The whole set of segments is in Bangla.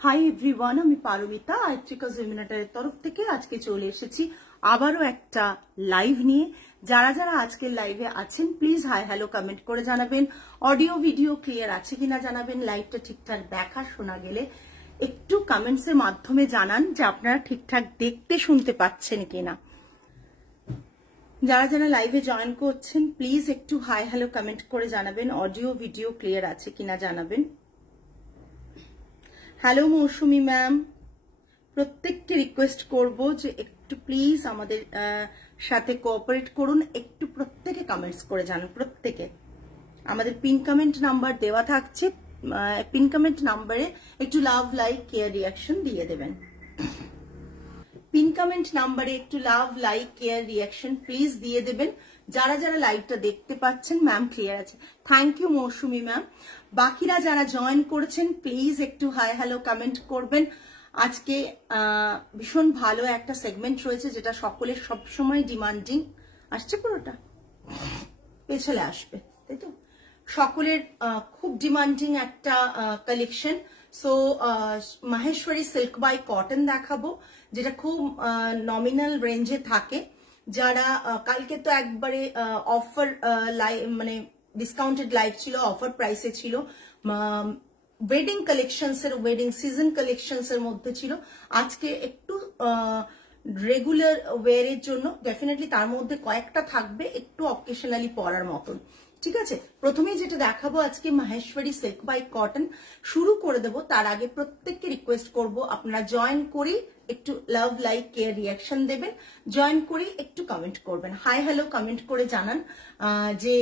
হাই এভরিওয়ান, আমি পারমিতা আইট্রিকাস উইমেনাটারের তরফ থেকে আজকে চলে এসেছি আবারও একটা লাইভ নিয়ে। যারা যারা আজকের লাইভে আছেন প্লিজ হাই হ্যালো কমেন্ট করে জানাবেন। অডিও ভিডিও ক্লিয়ার আছে কিনা জানাবেন। লাইভটা ঠিকঠাক দেখা শোনা গেলে একটু কমেন্টসের মাধ্যমে জানান যে আপনারা ঠিকঠাক দেখতে শুনতে পাচ্ছেন কিনা। যারা যারা লাইভে জয়েন করছেন প্লিজ একটু হাই হ্যালো কমেন্ট করে জানাবেন। অডিও ভিডিও ক্লিয়ার আছে কিনা জানাবেন। হ্যালো মৌসুমি ম্যাম, প্রত্যেককে রিকোয়েস্ট করব যে একটু প্লিজ আমাদের সাথে কোঅপারেট করুন, একটু প্রত্যেকে কমেন্টস করে জানান। প্রত্যেকে আমাদের পিন কমেন্ট নাম্বার দেওয়া থাকছে, পিন কমেন্ট নাম্বারে একটু লাভ লাইক কেয়ার রিয়াকশন দিয়ে দেবেন। পিন কমেন্ট নাম্বারে একটু love like care reaction please দিয়ে দেবেন। যারা যারা লাইভটা দেখতে পাচ্ছেন ম্যাম ক্লিয়ার আছে, থ্যাংক ইউ মৌসুমি ম্যাম। বাকিরা যারা জয়েন করেছেন প্লিজ একটু হাই হ্যালো কমেন্ট করবেন। আজকে ভীষণ ভালো একটা সেগমেন্ট রয়েছে যেটা সকলের সবসময় ডিমান্ডিং। আসছে পুরোটা পেছলে আসবে, তাই তো? সকলের খুব ডিমান্ডিং একটা collection. So Maheshwari silk by cotton দেখাবো, যেটা খুব নমিনাল রেঞ্জে থাকে। যারা কালকে তো একবারে অফার মানে ডিসকাউন্টেড লাইভ ছিল, অফার প্রাইসে ছিল, ওয়েডিং কালেকশনস এর ওয়েডিং সিজন কালেকশনস এর মধ্যে ছিল। আজকে একটু রেগুলার ওয়্যারের জন্য ডেফিনেটলি তার মধ্যে কয়েকটা থাকবে একটু অকেশনালি পরার মতন। ঠিক আছে, প্রথমেই যেটা দেখাবো আজকে মাহেশ্বরী সিল্ক বাই কটন শুরু করে দেবো। তার আগে প্রত্যেককে রিকোয়েস্ট করব আপনারা জয়েন করি একটু লাভ লাইক কেয়ার রিয়াকশন দেবেন, জয়েন করি একটু কমেন্ট করবেন, হাই হ্যালো কমেন্ট করে জানান যে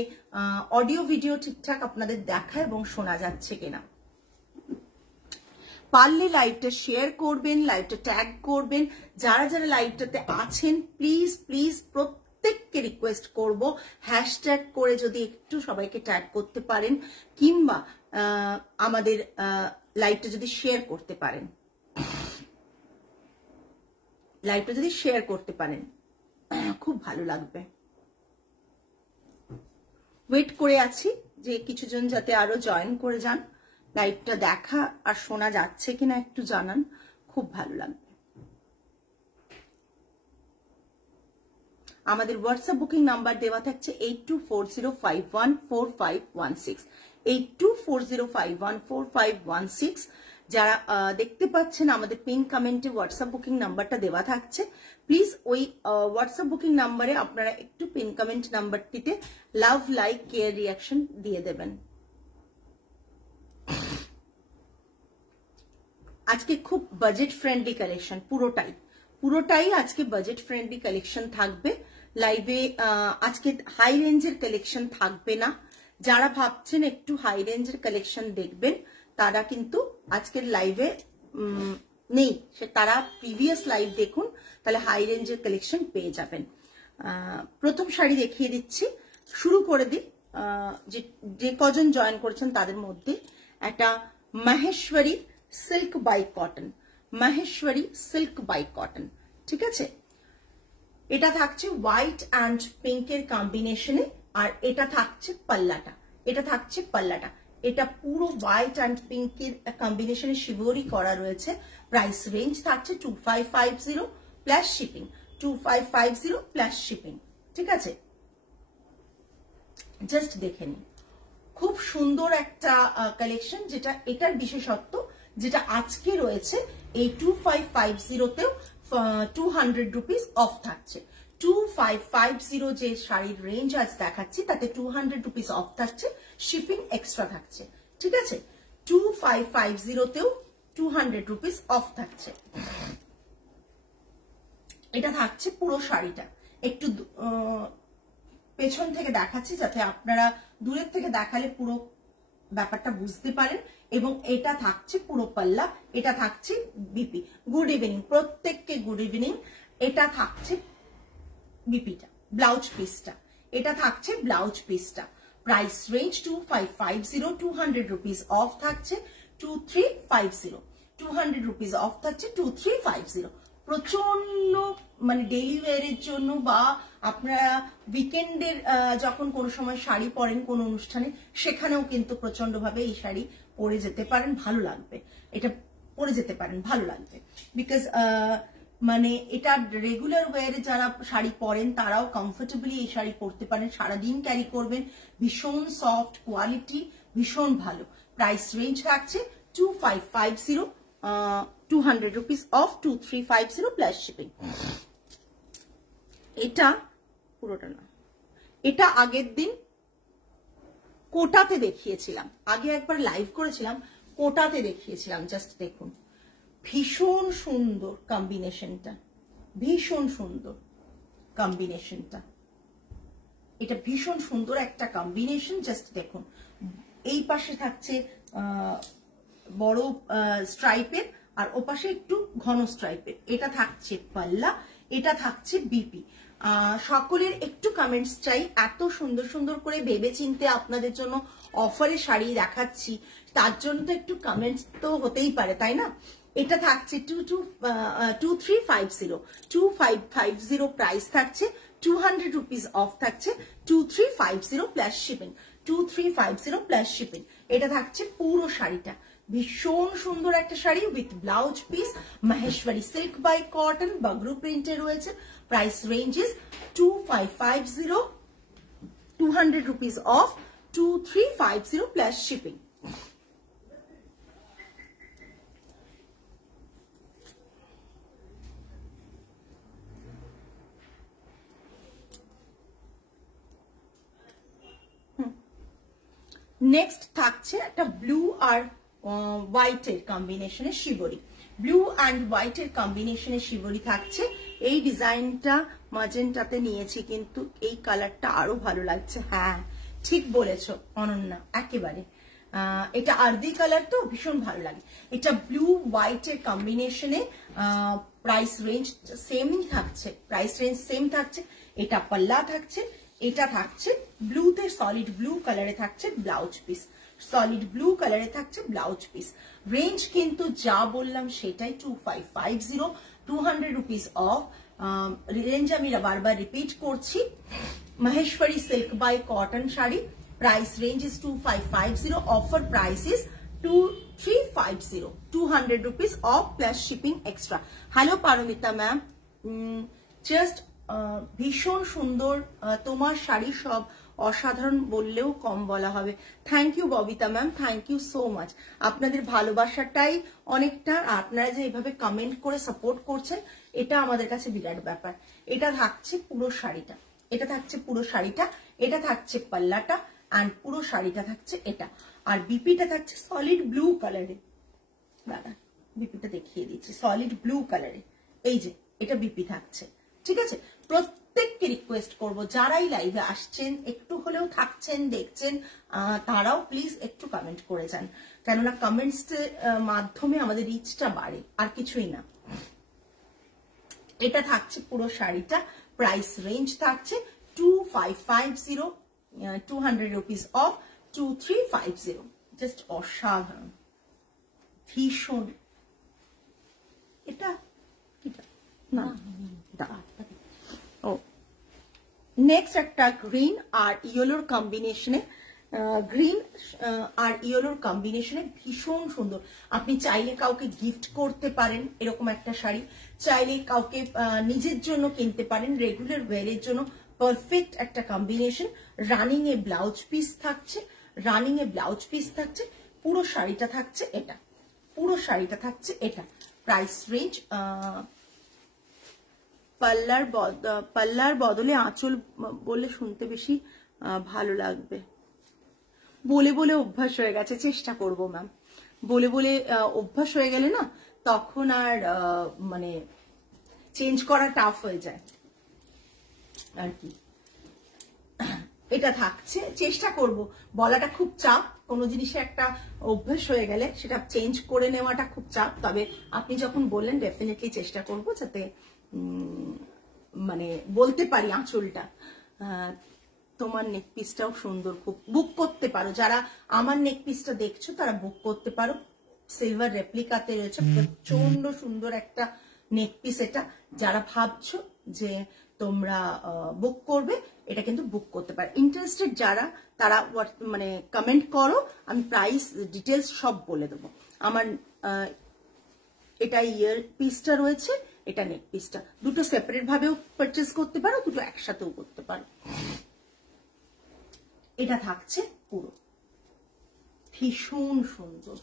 অডিও ভিডিও ঠিকঠাক আপনাদের দেখা এবং শোনা যাচ্ছে কিনা। পারলে লাইভটা শেয়ার করবেন, লাইভটা ট্যাগ করবেন। যারা যারা লাইভটাতে আছেন প্লিজ প্লিজ প্রত্যেককে রিকোয়েস্ট করব হ্যাশট্যাগ করে যদি একটু সবাইকে ট্যাগ করতে পারেন, কিংবা আমাদের লাইভটা যদি শেয়ার করতে পারেন, লাইভটা যদি শেয়ার করতে পারেন খুব ভালো লাগবে। ওয়েট করে আছি যে কিছুজন যাতে আরো জয়েন করে যান। লাইভটা দেখা আর শোনা যাচ্ছে কিনা একটু জানান, খুব ভালো লাগবে। আমাদের হোয়াটসঅ্যাপ বুকিং নাম্বার দেওয়া থাকছে 8240514516, 8240514516। যারা দেখতে পাচ্ছেন আমাদের পিন কমেন্টে হোয়াটসঅ্যাপ বুকিং নাম্বারটা দেওয়া থাকছে। প্লিজ ওই হোয়াটসঅ্যাপ বুকিং নাম্বারে আপনারা একটু পিন কমেন্ট নাম্বারটিতে লাভ লাইক কেয়ার রিয়াকশন দিয়ে দেবেন। আজকে খুব বাজেট ফ্রেন্ডলি কালেকশন, পুরোটাই আজকে বাজেট ফ্রেন্ডলি কালেকশন থাকবে লাইভে। আজকে হাই রেঞ্জের কালেকশন থাকবে না। যারা ভাবছেন একটু হাই রেঞ্জের কালেকশন দেখবেন তারা কিন্তু আজকের লাইভে নেই, সে তারা প্রিভিয়াস লাইভ দেখুন, তাহলে হাই রেঞ্জের কালেকশন পেয়ে যাবেন। প্রথম শাড়ি দেখিয়ে দিচ্ছি, শুরু করে দিই। যে কজন জয়েন করেছেন তাদের মধ্যে একটা Maheshwari silk by cotton, Maheshwari silk by cotton. ঠিক আছে, এটা থাকছে হোয়াইট অ্যান্ড পিঙ্কের কম্বিনেশনে, আর এটা থাকছে পাল্লাটা, এটা পুরো হোয়াইট অ্যান্ড পিঙ্কের কম্বিনেশনে শিভরি করা রয়েছে। প্রাইস রেঞ্জ থাকছে 2550 প্লাস শিপিং, 2550 প্লাস শিপিং। ঠিক আছে, জাস্ট দেখে নিন, খুব সুন্দর একটা কালেকশন। যেটা এটার বিশেষত্ব যেটা আজকে রয়েছে এই 2550তেও 200 রুপিস অফ থাকছে। 2550 যে শাড়ির রেঞ্জ আজ দেখাচ্ছি তাতে 200 রুপিস অফ থাকছে, শিপিং এক্সট্রা থাকছে। ঠিক আছে, 2550তেও 200 রুপিস অফ থাকছে। এটা থাকছে পুরো শাড়িটা। একটু পেছন থেকে দেখাচ্ছি যাতে আপনারা দূরের থেকে দেখালে পুরো ব্যাপারটা বুঝতে পারেন। এবং এটা থাকছে পুরো পাল্লা, এটা থাকছে বিপি। গুড ইভিনিং প্রত্যেককে, গুড ইভিনিং। এটা থাকছে বিপিটা, ব্লাউজ পিসটা, এটা থাকছে ব্লাউজ পিসটা। প্রাইস রেঞ্জ 2550, 200 রুপিস অফ থাকছে 2350, 200 রুপিস অফ থাকছে 2350। প্রচন্ড মানে ডেইলি ওয়্যারের জন্য বা আপনারা উইকেন্ডের যখন কোনো সময় শাড়ি পরেন কোনো অনুষ্ঠানে, সেখানেও কিন্তু প্রচন্ড ভাবে এই শাড়ি পরে যেতে পারেন, ভালো লাগবে। এটা পরে যেতে পারেন, ভালো লাগবে। বিকজ মানে এটা রেগুলার ওয়ারে যারা শাড়ি পরেন তারাও কমফোর্টেবলি এই শাড়ি পরতে পারেন, সারাদিন ক্যারি করবেন। ভীষণ সফট, কোয়ালিটি ভীষণ ভালো। প্রাইস রেঞ্জ থাকছে 2550, 200 রুপিস অফ 2350 প্লাস শিপিং। এটা পুরোটা না, এটা আগের দিন কোটাতে দেখিয়েছিলাম, আগে একবার লাইভ করেছিলাম, কোটাতে দেখিয়েছিলাম। জাস্ট দেখুন, ভীষণ সুন্দর কম্বিনেশনটা, ভীষণ সুন্দর কম্বিনেশনটা, এটা ভীষণ সুন্দর একটা কম্বিনেশন। জাস্ট দেখুন, এই পাশে থাকছে বড় স্ট্রাইপের আর ওপাশে একটু ঘন স্ট্রাইপের। এটা থাকছে পাল্লা, এটা থাকছে বিপি। সকলের একটু কমেন্টস চাই, এত সুন্দর সুন্দর করে ভেবে চিনতে আপনাদের জন্য অফারে শাড়ি দেখাচ্ছি, তার জন্য তো একটু কমেন্টস তো হতেই পারে, তাই না? এটা থাকছে 2350 প্রাইস থাকছে, 200 রুপিস অফ থাকছে, 2350 প্লাস শিপিং, 2350 প্লাস শিপিং। এটা থাকছে পুরো শাড়িটা, ভীষণ সুন্দর একটা sari with blouse piece, Maheshwari silk by cotton, Bagru প্রিন্টে রয়েছে। Price range is 2550, 200 rupees off, 2350 plus shipping. Next থাকছে একটা ব্লু আর হোয়াইটের কম্বিনেশনের শিবরি, ব্লু অ্যান্ড হোয়াইটের কম্বিনেশনের শিবরি থাকছে। এই ডিজাইনটা ম্যাজেন্টাতে নিয়েছি, কিন্তু এই কালারটা আরো ভালো লাগছে। হ্যাঁ ঠিক বলেছো অনন্যা, একেবারে এটা আরদি কালার তো ভীষণ ভালো লাগে। এটা ব্লু হোয়াইটের কম্বিনেশনে, প্রাইস রেঞ্জ সেম থাকছে, প্রাইস রেঞ্জ সেম থাকছে। এটা পাল্লা থাকছে, এটা থাকছে ব্লুতে, সলিড ব্লু কালারে থাকছে ব্লাউজ পিস, সলিড ব্লু কালারে থাকছে ব্লাউজ পিস। রেঞ্জ কিন্তু যা বললাম সেটাই, 2550, 200 রুপিস অফ। রেঞ্জ আমি বারবার রিপিট করছি, Maheshwari silk by cotton sari, price range is 2550, offer price is 2350, 200 rupees off plus shipping extra. Hello Paramita ma'am, just ভীষণ সুন্দর তোমার শাড়ি, সব অসাধারণ বললেও কম বলা হবে। Thank you Babita ma'am, thank you so much. আপনাদের ভালোবাসাটাই অনেকটা, আপনারা যে এইভাবে কমেন্ট করে সাপোর্ট করছেন, এটা আমাদের কাছে বিরাট ব্যাপার। এটা থাকছে পুরো শাড়িটা, এটা থাকছে পুরো শাড়িটা, এটা থাকছে পাল্লাটা, অ্যান্ড পুরো শাড়িটা থাকছে এটা। আর বিপিটা থাকছে সলিড ব্লু কালারে, দাদা বিপিটা দেখিয়ে দিচ্ছি, সলিড ব্লু কালারে। এই যে এটা বিপি থাকছে, ঠিক আছে? প্রত্যেককে রিকোয়েস্ট করব, যারাই লাইভে আসছেন, একটু হলেও থাকছেন দেখছেন, তারাও প্লিজ একটু কমেন্ট করে যান, কেননা কমেন্টস মাধ্যমে আমাদের রিচটা বাড়ে, আর কিছুই না। এটা থাকছে পুরো শাড়িটা, প্রাইস রেঞ্জ থাকছে 2550, 200 রুপিস অফ, 2350। জাস্ট অসাধারণ, ভীষণ। এটা না, ও নেক্সট একটা গ্রিন আর ইয়েলোর কম্বিনেশনে, গ্রিন আর ইয়েলোর কম্বিনেশনে ভীষণ সুন্দর। আপনি চাইলে কাউকে গিফট করতে পারেন এরকম একটা শাড়ি, চাইলে কাউকে নিজের জন্য কিনতে পারেন, রেগুলার ওয়ারের জন্য পারফেক্ট একটা কম্বিনেশন। রানিং এ ব্লাউজ পিস থাকছে, রানিং এ ব্লাউজ পিস থাকছে, পুরো শাড়িটা থাকছে এটা, পুরো শাড়িটা থাকছে এটা। প্রাইস রেঞ্জ, পাল্লার বদলে আঁচল বলে শুনতে বেশি ভালো লাগবে। বলে বলে অভ্যাস হয়ে গেছে, চেষ্টা করব ম্যাম। বলে বলে অভ্যাস হয়ে গেলে না, তখন আর মানে চেঞ্জ করা টাফ হয়ে যায় আর কি। এটা থাকছে, চেষ্টা করব, বলাটা খুব চাপ, কোনো জিনিসে একটা অভ্যাস হয়ে গেলে সেটা চেঞ্জ করে নেওয়াটা খুব চাপ। তবে আপনি যখন বললেন ডেফিনেটলি চেষ্টা করব, যাতে মানে বলতে পারি আঁচলটা। তোমার নেক পিসটাও সুন্দর, খুব বুক করতে পারো, যারা আমার নেক পিসটা দেখছো তারা বুক করতে পারো। সিলভার রেপ্লিকাতে রয়েছে, প্রচন্ড সুন্দর একটা নেক পিস এটা। যারা ভাবছো যে তোমরা বুক করবে, এটা কিন্তু বুক করতে পারো। ইন্টারেস্টেড যারা, তারা মানে কমেন্ট করো, আমি প্রাইস ডিটেলস সব বলে দেবো। আমার এটা ইয়ার পিসটা রয়েছে, এটা নেক পিসটা। দুটো সেপারেট ভাবেও পারচেজ করতে পারো, দুটো একসাথেও করতে পারো। এটা থাকছে পুরো ভীষণ সুন্দর,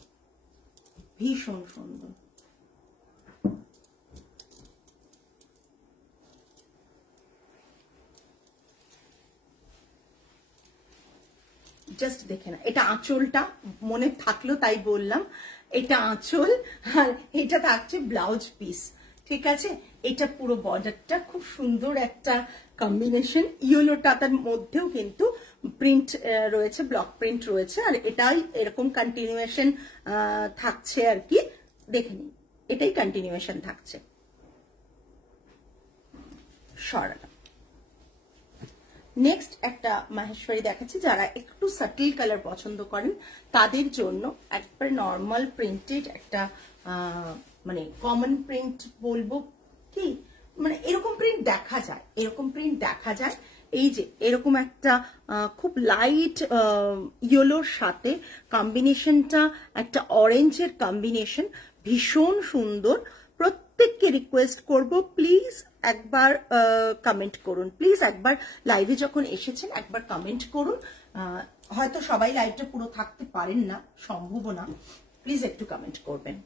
ভীষণ সুন্দর। জাস্ট দেখে না, এটা আঁচলটা মনে থাকলো তাই বললাম, এটা আঁচল আর এটা থাকছে ব্লাউজ পিস, ঠিক আছে। এটা পুরো বর্ডারটা খুব সুন্দর একটা কম্বিনেশন, ইয়েলোটা তার মধ্যেও কিন্তু প্রিন্ট রয়েছে, ব্লক প্রিন্ট রয়েছে, আর এটাই এরকম কন্টিনিউয়েশন থাকছে আর কি। দেখে নিন, এটাই কন্টিনিউয়েশন থাকছে। সরানো নেক্সট একটা মাহেশ্বরী দেখাচ্ছি, যারা একটু সাটেল কালার পছন্দ করেন তাদের জন্য একবার নর্মাল প্রিন্টেড একটা মানে কমন প্রিন্ট বলবো কি, মানে এরকম প্রিন্ট দেখা যায়, এরকম প্রিন্ট দেখা যায়। এই যে এরকম একটা খুব লাইট ইয়েলোর সাথে কম্বিনেশনটা একটা অরেঞ্জের কম্বিনেশন, ভীষণ সুন্দর। প্রত্যেককে রিকোয়েস্ট করব প্লিজ একবার কমেন্ট করুন, প্লিজ একবার লাইভে যখন এসেছেন একবার কমেন্ট করুন। হয়তো সবাই লাইভটা পুরো থাকতে পারেন না, সম্ভব না, প্লিজ একটু কমেন্ট করবেন।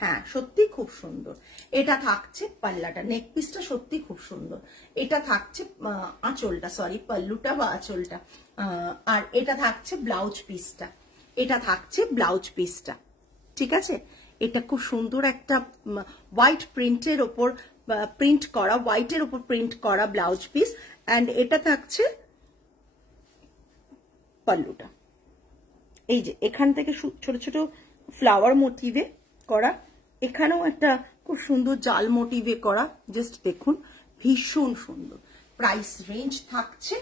হ্যাঁ সত্যি খুব সুন্দর। এটা থাকছে পাল্লাটা, নেক পিসটা সত্যি খুব সুন্দর। এটা থাকছে আঁচলটা, সরি পাল্লুটা বা আঁচলটা, আর এটা থাকছে ব্লাউজ পিসটা, এটা থাকছে ব্লাউজ পিসটা, ঠিক আছে। এটা খুব সুন্দর একটা হোয়াইট প্রিন্টের ওপর প্রিন্ট করা, হোয়াইটের ওপর প্রিন্ট করা ব্লাউজ পিস, অ্যান্ড এটা থাকছে পাল্লুটা। এই যে এখান থেকে ছোট ছোট ফ্লাওয়ার মোটিভে করা, এখানেও একটা খুব সুন্দর জাল মোটিভে করা, জাস্ট দেখুন ভীষণ সুন্দর। প্রাইস রেঞ্জ থাকছে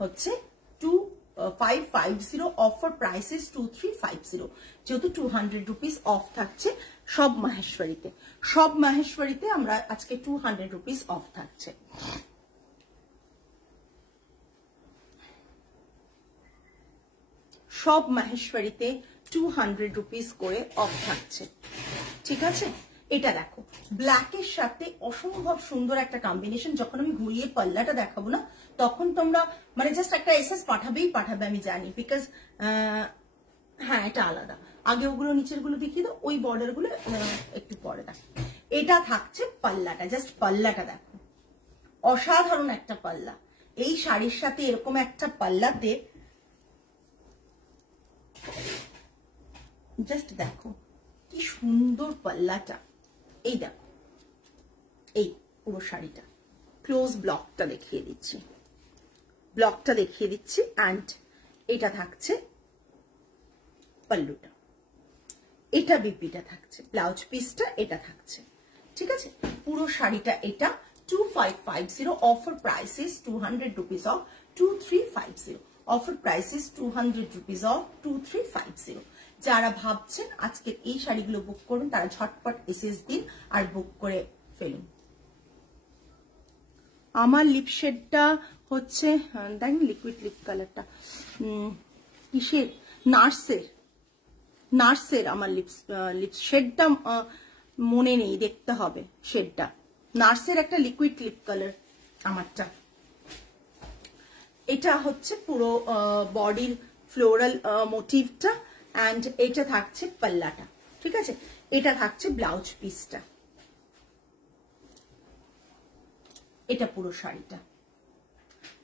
হচ্ছে 2550, অফার প্রাইসেস 2350, যেহেতু 200 রুপিস অফ থাকছে সব মাহেশ্বরীতে, সব মাহেশ্বরীতে আমরা আজকে 200 রুপিস অফ থাকছে। সব মাহেশ্বরীতে 200 রুপিস করে অফ থাকছে, ঠিক আছে। এটা দেখো ব্ল্যাকের সাথে অসম্ভব সুন্দর একটা কম্বিনেশন। যখন আমি ঘুরিয়ে পাল্লাটা দেখাবো না তখন তোমরা মানে জাস্ট একটা এসএস পাঠাবে, আমি জানি, বিকজ হ্যাঁ এটা আলাদা। আগে ওগুলো নিচের গুলো দেখিয়ে দাও, ওই বর্ডার গুলো একটু পরে দেখো। এটা থাকছে পাল্লাটা, জাস্ট পাল্লাটা দেখো, অসাধারণ একটা পাল্লা। এই শাড়ির সাথে এরকম একটা পাল্লাতে জাস্ট দেখো কি সুন্দর পাল্লাটা। এই দেখো, এই পুরো শাড়িটা ক্লোজ ব্লকটা দেখিয়ে দিচ্ছি, ব্লকটা দেখিয়ে দিচ্ছি, অ্যান্ড এটা থাকছে পাল্লুটা, এটা বিপিটা থাকছে, ব্লাউজ পিসটা এটা থাকছে, ঠিক আছে। পুরো শাড়িটা এটা 2550, offer prices 200 rupees off 2350, offer prices 200 rupees off 2350। যারা ভাবছেন আজকের এই শাড়িগুলো বুক করবেন তারা ঝটপট এসএস দিন আর বুক করে ফেলুন। আমার লিপ শেডটা হচ্ছে দেখেন লিকুইড লিপ কালারটা কিসের, নার্সের আমার লিপ শেডটা মনে নেই, দেখতে হবে শেডটা। নার্সের একটা লিকুইড লিপ কালার আমারটা। এটা হচ্ছে পুরো বডির ফ্লোরাল মোটিভটা, অ্যান্ড এটা থাকছে পাল্লাটা, ঠিক আছে। এটা থাকছে ব্লাউজ পিসটা, এটা পুরো শাড়িটা।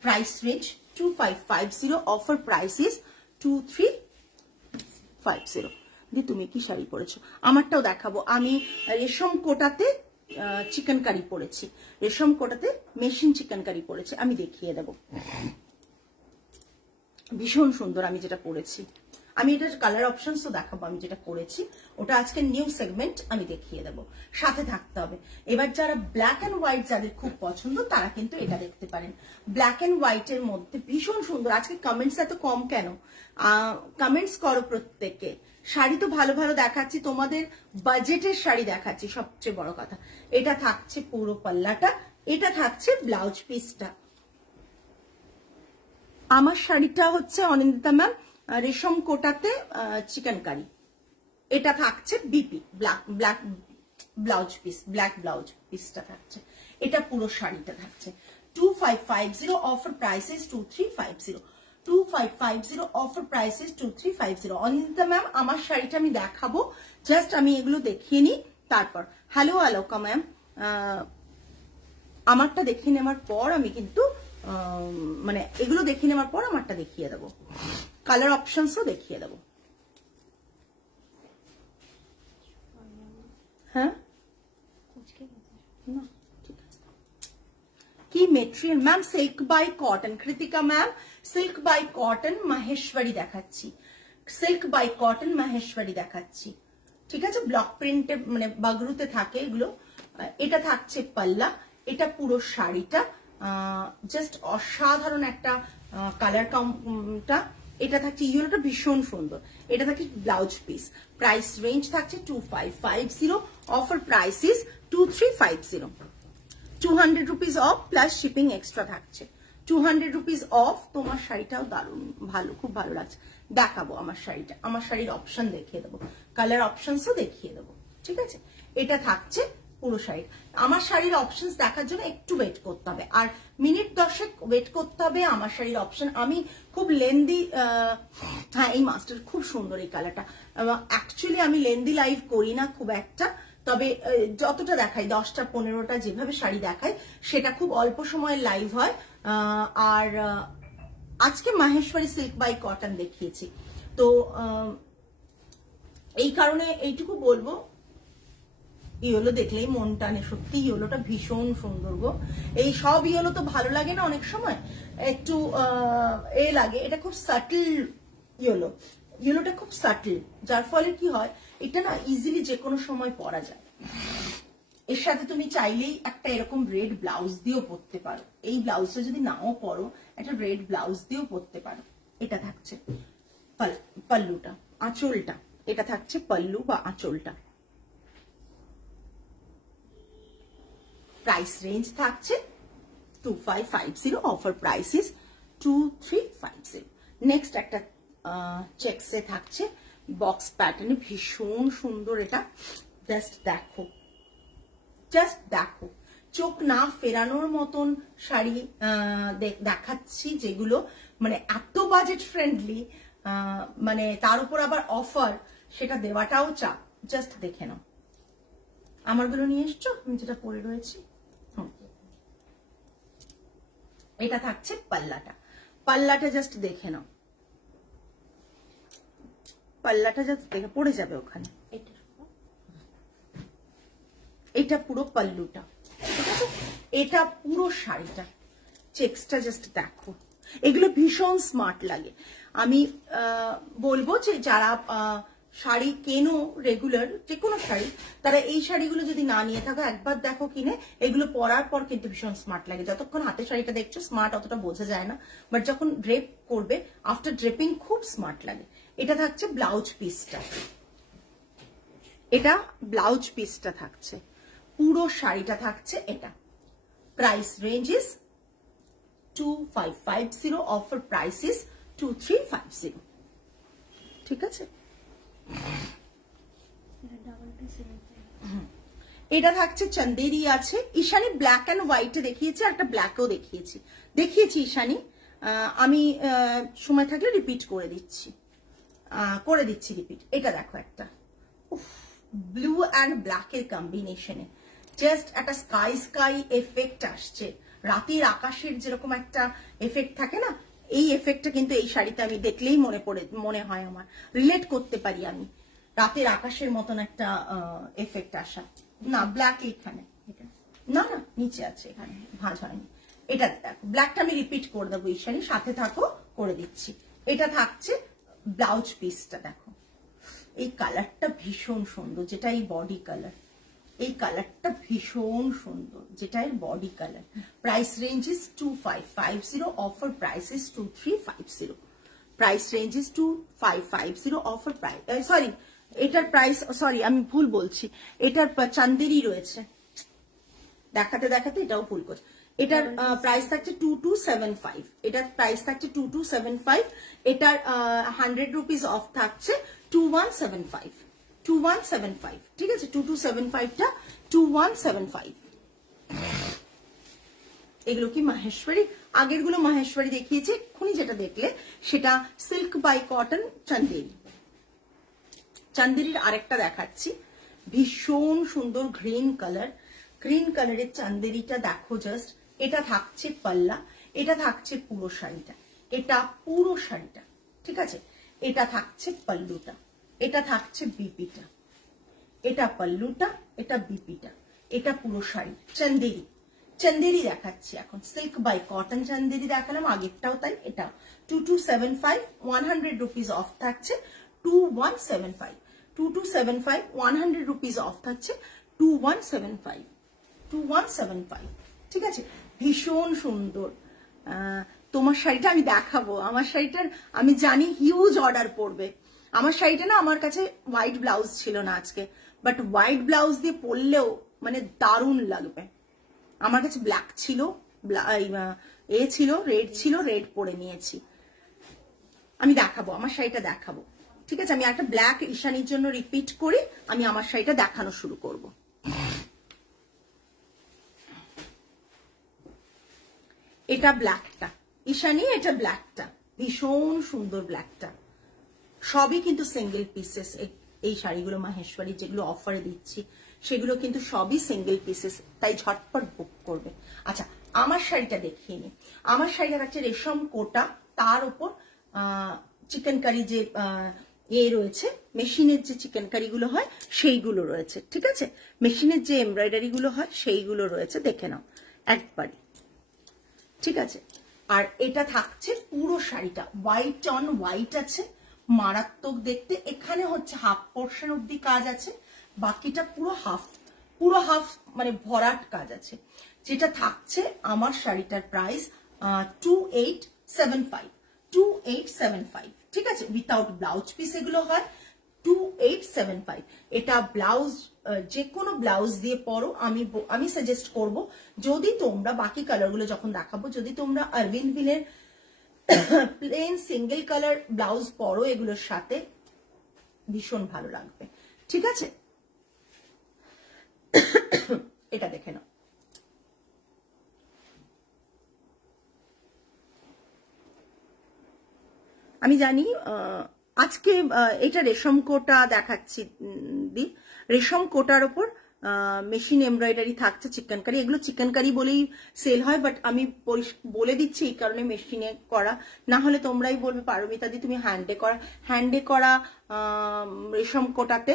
Price range 2550, offer prices 2350। দি তুমি কি শাড়ি পরেছো? আমারটাও দেখাবো। আমি রেশম কোটাতে চিকেন কারি পরেছি, রেশম কোটাতে মেশিন চিকেন কারি পরেছি, আমি দেখিয়ে দেবো। ভীষণ সুন্দর আমি যেটা পরেছি, আমি এটার কালার অপশনসও দেখাবো। আমি যেটা পরেছি ওটা আজকে নিউ সেগমেন্ট, আমি দেখিয়ে দেবো, সাথে থাকতে হবে। এবার যারা ব্ল্যাক অ্যান্ড হোয়াইট যাদের খুব পছন্দ তারা কিন্তু এটা দেখতে পারেন। ব্ল্যাক অ্যান্ড হোয়াইটের মধ্যে ভীষণ সুন্দর। আজকে কমেন্টস এত কম কেন? কমেন্টস করো প্রত্যেকে। শাড়ি তো ভালো ভালো দেখাচ্ছি, তোমাদের বাজেটের শাড়ি দেখাচ্ছি, সবচেয়ে বড় কথা। এটা থাকছে পুরো পাল্লাটা, এটা থাকছে ব্লাউজ পিসটা। আমার শাড়িটা হচ্ছে অনিন্দিতা ম্যাম রেশম কোটাতে চিকেন কারি, এটা থাকছে BP black blouse piece, black blouse পিসটা থাকছে। এটা পুরো শাড়িটা থাকছে 2550, offer prices 2350, 2550 offer prices 2350। Anindita ma'am আমার শাড়িটা আমি দেখাবো, জাস্ট আমি এগুলো দেখিয়ে নিই তারপর। হ্যালো আলোকা ম্যাম, আমারটা দেখিয়ে নেওয়ার পর আমি কিন্তু মানে এগুলো দেখিয়ে নেওয়ার পর আমারটা দেখিয়ে দেবো, কালার অপশনসও দেখিয়ে দেবো। হ্যাঁ কি material ma'am? Silk by cotton. Kritika ma'am silk by cotton Maheshwari দেখাচ্ছি, সিল্ক বাই কটন মাহেশ্বরী দেখাচ্ছি। ঠিক আছে, ব্লক প্রিন্টে মানে বাগরুতে থাকে এগুলো। এটা থাকছে পাল্লা, এটা পুরো শাড়িটা জাস্ট অসাধারণ একটা কালার কমটা। এটা থাকছে ইয়েলোটা ভীষণ সুন্দর, এটা থাকছে ব্লাউজ পিস। প্রাইস রেঞ্জ থাকছে 2550, offer price is 2350। 200 rupees off plus shipping extra থাকছে। 200 রুপিস অফ। তোমার শাড়িটাও দারুণ ভালো, খুব ভালো লাগছে। দেখাবো আমার শাড়িটা, আমার শাড়ির অপশন দেখিয়ে দেবো, কালার অপশনসও দেখিয়ে দেবো। ঠিক আছে, এটা থাকছে পুরো শাড়ি। আমার শাড়ির অপশনস দেখার জন্য একটু ওয়েট করতে হবে, আর মিনিট 10 ওয়েট করতে হবে আমার শাড়ির অপশন। আমি খুব লেন্দি, হ্যাঁ এই মাস্টার খুব সুন্দর এই কালারটা। অ্যাকচুয়ালি আমি লেন্দি লাইভ করি না খুব একটা, তবে যতটা দেখাই 10টা 15টা যেভাবে শাড়ি দেখাই সেটা খুব অল্প সময়ের লাইভ হয়। আর আজকে মাহেশ্বরী সিল্ক বাই কটন দেখিয়েছি, তো এই কারণে এইটুকু বলবো, ইয়েলো দেখলেই মন টানে, সত্যি ইয়েলোটা ভীষণ সুন্দর গো। এই সব ইয়েলো তো ভালো লাগে না, অনেক সময় একটু লাগে। এটা খুব সাটল ইয়েলো, ইয়েলোটা খুব সাটল, যার ফলে কি হয় এটা না ইজিলি যে কোনো সময় পরা যায়। এর সাথে তুমি চাইলেই একটা এরকম রেড ব্লাউজ দিয়েও পরতে পারো, এই ব্লাউজটা যদি নাও পরো একটা রেড ব্লাউজ দিয়েও পরতে পারো। এটা থাকছে পাল্লুটা, আঁচলটা, এটা থাকছে পাল্লু বা আঁচলটা। প্রাইস রেঞ্জ থাকছে 2550, অফার প্রাইস ইজ 2350। নেক্সট একটা চেকসে থাকছে বক্স প্যাটার্নে, ভীষণ সুন্দর এটা। জাস্ট দেখো, জাস্ট দেখো, চোখ না ফেরানোর মতন শাড়ি দেখাচ্ছি, যেগুলো মানে এত বাজেট ফ্রেন্ডলি, মানে তার উপর আবার অফার, সেটা দেওয়াটাও চাপ। জাস্ট দেখে নাও, আমারগুলো নিয়ে এসছো, আমি যেটা পরে রয়েছি। এটা থাকছে পাল্লাটা, পাল্লাটা জাস্ট দেখে নাও, পাল্লাটা জাস্ট দেখে পড়ে যাবে ওখানে। এটা পুরো পাল্লুটা, ঠিক আছে, এটা পুরো শাড়িটা, চেক্সটা জাস্ট দেখো। এগুলো ভীষণ স্মার্ট লাগে। আমি বলবো যে যারা শাড়ি কেনো রেগুলার, যে কোনো শাড়ি, তারা এই শাড়িগুলো যদি না নিয়ে থাকো একবার দেখো কিনে, এগুলো পরার পর কিন্তু ভীষণ স্মার্ট লাগে। যতক্ষণ হাতে শাড়িটা দেখছো স্মার্ট অতটা বোঝা যায় না, বাট যখন ড্রেপ করবে আফটার ড্রেপিং খুব স্মার্ট লাগে। এটা থাকছে ব্লাউজ পিসটা, এটা ব্লাউজ পিসটা থাকছে, পুরো শাড়িটা থাকছে এটা। Price range is 2550, offer price is 2350। ঠিক আছে, এটা থাকছে চন্দেরি আছে। ঈশানী ব্ল্যাক এন্ড হোয়াইটে দেখিয়েছি, আর একটা ব্ল্যাকও দেখিয়েছি ঈশানী। আমি সময় থাকলে রিপিট করে দিচ্ছি, রিপিট। এটা দেখো একটা ব্লু অ্যান্ড ব্ল্যাকের কম্বিনেশনে জাস্ট একটা স্কাই এফেক্ট আসছে। রাতের আকাশের যেরকম একটা এফেক্ট থাকে না, এই এফেক্টটা কিন্তু এই শাড়িতে আমি দেখলেই মনে হয়, আমার রিলেট করতে পারি আমি, রাতের আকাশের মতন একটা এফেক্ট আসা। না ব্ল্যাক এইখানে, না না নিচে আছে, এখানে ভাঁজ হয়নি। এটা দেখো, ব্ল্যাকটা আমি রিপিট করে দেবো ঈশানী, সাথে থাকো, করে দিচ্ছি। এটা থাকছে ব্লাউজ পিসটা, দেখো এই কালারটা ভীষণ সুন্দর, যেটা এই বডি কালার, এই কালারটা ভীষণ সুন্দর, যেটা এর body colour. Price range is 2550, offer price is 2350। Price range is 2550, offer price, sorry এটার প্রাইস, সরি আমি ভুল বলছি, এটার চান্দেরি রয়েছে, দেখাতে দেখাতে এটাও ভুল করছে। এটার প্রাইস থাকছে 2275, এটার প্রাইস থাকছে 2275, এটার 100 রুপিস অফ থাকছে 2175, 2175, ঠিক আছে 2275টা 2175। এগুলো কি মাহেশ্বরী? আগের গুলো মাহেশ্বরী দেখিয়েছে, এক্ষুনি যেটা দেখলে সেটা সিল্ক বাই কটন চান্দেরি। চান্দেরির আরেকটা দেখাচ্ছি, ভীষণ সুন্দর গ্রিন কালার, গ্রিন কালারের চান্দেরিটা দেখো জাস্ট। এটা থাকছে পাল্লা, এটা থাকছে পুরো শাড়িটা, এটা পুরো শাড়িটা, ঠিক আছে। এটা থাকছে পাল্লুটা, এটা থাকছে বিপিটা, এটা পাল্লুটা, এটা বিপিটা, এটা পুরো শাড়ি। চান্দেরি, চান্দেরি দেখাচ্ছি এখন, সিল্ক বাই কটন চান্দেরি দেখালাম, আগেরটাও তাই। এটা 2275, 100 রুপিস অফ থাকছে 2175, 2275 100 রুপিস অফ থাকছে 2175, 2175, ঠিক আছে। ভীষণ সুন্দর। তোমার শাড়িটা আমি দেখাবো, আমার শাড়িটার আমি জানি হিউজ অর্ডার পড়বে। আমার শাড়িটা না, আমার কাছে হোয়াইট ব্লাউজ ছিল না আজকে, বাট হোয়াইট ব্লাউজ দিয়ে পরলেও মানে দারুণ লাগবে। আমার কাছে ব্ল্যাক ছিল, ছিল রেড ছিল, রেড পরে নিয়েছি। আমি দেখাবো, আমার শাড়িটা দেখাবো, ঠিক আছে। আমি একটা ব্ল্যাক ঈশানীর জন্য রিপিট করি, আমি আমার শাড়িটা দেখানো শুরু করব। এটা ব্ল্যাকটা ঈশানী, এটা ব্ল্যাকটা, ভীষণ সুন্দর ব্ল্যাকটা। সবই কিন্তু সিঙ্গেল পিসেস। এই শাড়িগুলো মাহেশ্বরী যেগুলো অফারে দিচ্ছি সেগুলো কিন্তু সবই সিঙ্গেল পিসেস, তাই ঝটপট বুক করবে। আচ্ছা, আমার শাড়িটা দেখিয়ে নি। আমার শাড়িটা হচ্ছে রেশম কোটা, তার উপর চিকেন কারি যে রয়েছে, মেশিনের যে চিকেন কারি গুলো হয় সেইগুলো রয়েছে, ঠিক আছে। মেশিনের যে এমব্রয়ডারি গুলো হয় সেইগুলো রয়েছে, দেখে নাও একবারই, ঠিক আছে। আর এটা থাকছে পুরো শাড়িটা হোয়াইট অন হোয়াইট আছে, মারাত্মক দেখতে। এখানে হচ্ছে হাফ পোর্শন অব্দি কাজ আছে, বাকিটা পুরো হাফ মানে ভরাট কাজ আছে। যেটা থাকছে আমার শাড়িটার প্রাইস 2875, 2875, ঠিক আছে। উইথাউট ব্লাউজ পিস এগুলো হয় 2875। এটা ব্লাউজ, যে কোনো ব্লাউজ দিয়ে পরো। আমি সাজেস্ট করব, যদি তোমরা বাকি কালারগুলো যখন দেখাবো, যদি তোমরা অরবিন্দ ভিলের প্লেন সিঙ্গেল কালার ব্লাউজ পরো এগুলোর সাথে, ভীষণ ভালো লাগবে, ঠিক আছে। এটা দেখে নাও, আমি জানি আজকে এটা রেশম কোটা দেখাচ্ছি দি, রেশম কোটার উপর মেশিন এমব্রয়ডারি থাকছে চিকেন কারি। এগুলো চিকেন কারি বলেই সেল হয়, বাট আমি বলে দিচ্ছি এই কারণে মেশিনে করা, না হলে তোমরাই বলবে পারমিতা দি তুমি হ্যান্ডে করা রেশম কোটাতে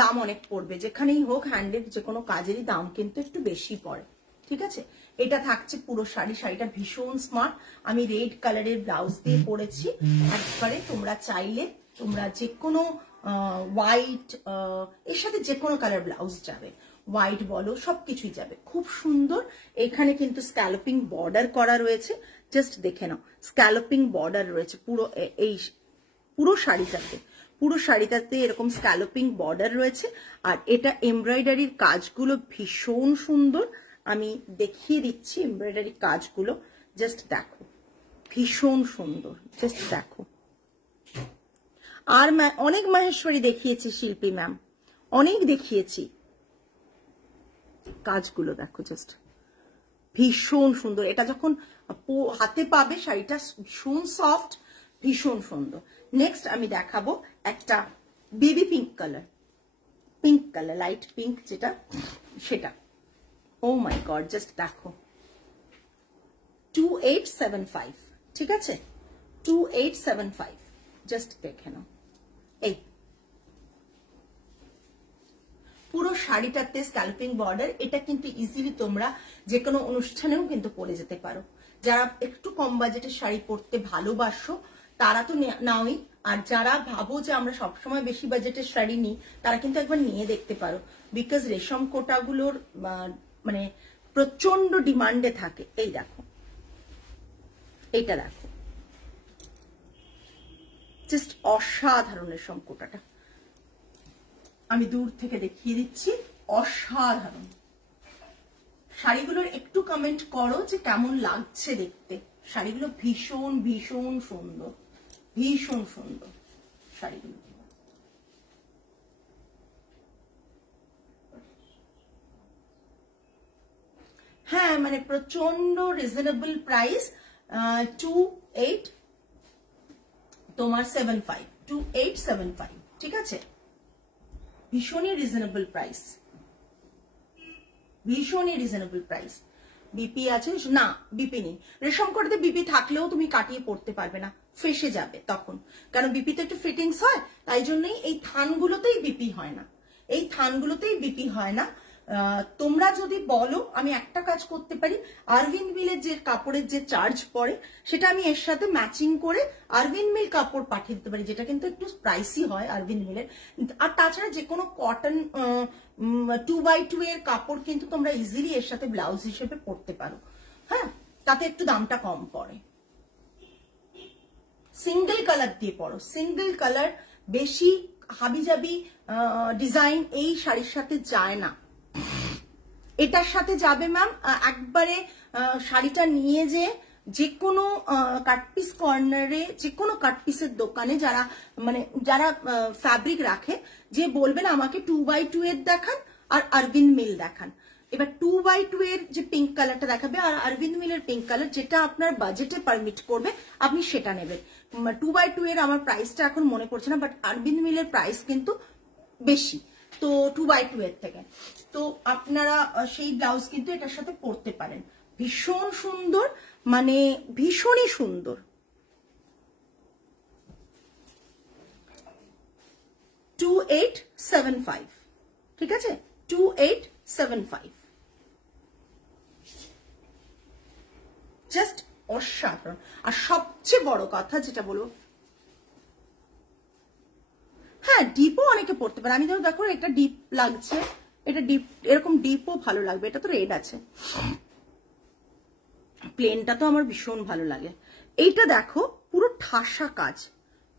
দাম অনেক পড়বে। যেখানেই হোক হ্যান্ডের যে কোনো কাজেরই দাম কিন্তু একটু বেশি পড়ে, ঠিক আছে। এটা থাকছে পুরো শাড়ি, শাড়িটা ভীষণ স্মার্ট। আমি রেড কালারের ব্লাউজ দিয়ে পরেছি একবারে। তোমরা চাইলে তোমরা যে কোনো হোয়াইট, এর সাথে যে কোনো কালার ব্লাউজ যাবে, হোয়াইট বলো সবকিছুই যাবে, খুব সুন্দর। এখানে কিন্তু স্ক্যালপিং বর্ডার করা রয়েছে, জাস্ট দেখে নাও, স্ক্যালপিং বর্ডার রয়েছে পুরো শাড়িটাতে এরকম স্ক্যালপিং বর্ডার রয়েছে। আর এটা এমব্রয়ডারির কাজগুলো ভীষণ সুন্দর, আমি দেখিয়ে দিচ্ছি এমব্রয়ডারি কাজগুলো, জাস্ট দেখো, ভীষণ সুন্দর, জাস্ট দেখো। আর অনেক মাহেশ্বরী দেখিয়েছি শিল্পী ম্যাম, অনেক দেখিয়েছি, কাজগুলো দেখো জাস্ট, ভীষণ সুন্দর। এটা যখন হাতে পাবে শাড়িটা ভীষণ সফট, ভীষণ সুন্দর। নেক্সট আমি দেখাবো একটা baby pink colour, light pink যেটা, সেটা। ও মাই গড, জাস্ট দেখো, 2875, ঠিক আছে, 2875, জাস্ট দেখে নাও। এই পুরো শাড়িটাতে স্ক্যালপিং বর্ডার। এটা কিন্তু ইজিলি তোমরা যে কোনো অনুষ্ঠানেও কিন্তু পরে যেতে পারো। যারা একটু কম বাজেটের শাড়ি পরতে ভালোবাসো তারা তো নাওই, আর যারা ভাবো যে আমরা সবসময় বেশি বাজেটের শাড়ি নিই তারা কিন্তু একবার নিয়ে দেখতে পারো, বিকজ রেশম কোটাগুলোর মানে প্রচন্ড ডিমান্ডে থাকে। এই দেখো, এইটা দেখো, জাস্ট অসাধারণ রেশম কোটাটা, আমি দূর থেকে দেখিয়ে দিচ্ছি, অসাধারণ। শাড়িগুলোর একটু কমেন্ট করো যে কেমন লাগছে দেখতে। শাড়িগুলো ভীষণ ভীষণ সুন্দর, ভীষণ সুন্দর শাড়িগুলো। মানে প্রচন্ড রিজনেবল প্রাইস, 28 তোমার 75, 2875, ঠিক আছে? ভীষণই রিজনেবল প্রাইস, ভীষণই রিজনেবল প্রাইস। বিপি আছে না? বিপি নেই। রেশম কোটাতে বিপি থাকলেও তুমি কাটিয়ে পড়তে পারবে না, ফেসে যাবে তখন, কারণ বিপিতে একটু ফিটিংস হয়, তাই জন্যই এই থানগুলোতেই বিপি হয় না, এই থানগুলোতেই বিপি হয় না। তোমরা যদি বলো আমি একটা কাজ করতে পারি, আরভিন্দ মিলের যে কাপড়ের যে চার্জ পড়ে সেটা আমি এর সাথে ম্যাচিং করে আরভিন্দ মিল কাপড় পাঠিয়ে দিতে পারি, যেটা কিন্তু একটু প্রাইসি হয় আরভিন্দ মিলের। আর তাছাড়া যে কোনো কটন 2x2 এর কাপড় কিন্তু তোমরা ইজিলি এর সাথে ব্লাউজ হিসেবে পরতে পারো, হ্যাঁ, তাতে একটু দামটা কম পড়ে। সিঙ্গেল কালার দিয়ে পরো, সিঙ্গেল কালার, বেশি হাবিজাবি ডিজাইন এই শাড়ির সাথে যায় না। এটার সাথে যাবে ম্যাম একবারে শাড়িটা নিয়ে যে কোনো কাটপিস কর্নারে, যে কোনো কাটপিসের দোকানে যারা ফ্যাব্রিক রাখে, যে বলবেন আমাকে 2x2 এর দেখান আর আরভিন্দ মিল দেখান। এবার 2x2 এর যে পিঙ্ক কালারটা দেখাবে আর আরভিন্দ মিলের পিঙ্ক কালার, যেটা আপনার বাজেটে পারমিট করবে আপনি সেটা নেবেন। 2x2 এর আমার প্রাইসটা এখন মনে পড়ছে না, বাট আরভিন্দ মিলের প্রাইস কিন্তু বেশি, তো 2x2 এর থেকে। তো আপনারা সেই ব্লাউজ কিন্তু এটার সাথে পরতে পারেন, ভীষণ সুন্দর, মানে ভীষণই সুন্দর। $2875, ঠিক আছে? 2875, জাস্ট অসাধারণ। আর সবচেয়ে বড় কথা যেটা বলবো, হ্যাঁ ডিপও অনেকে পড়তে পারে। আমি ধরো দেখো এটা ডিপ লাগছে, এটা ডিপ, এরকম ডিপও ভালো লাগবে। এটা তো রেড আছে, প্লেনটা তো আমার ভীষণ ভালো লাগে। এইটা দেখো পুরো ঠাসা কাজ,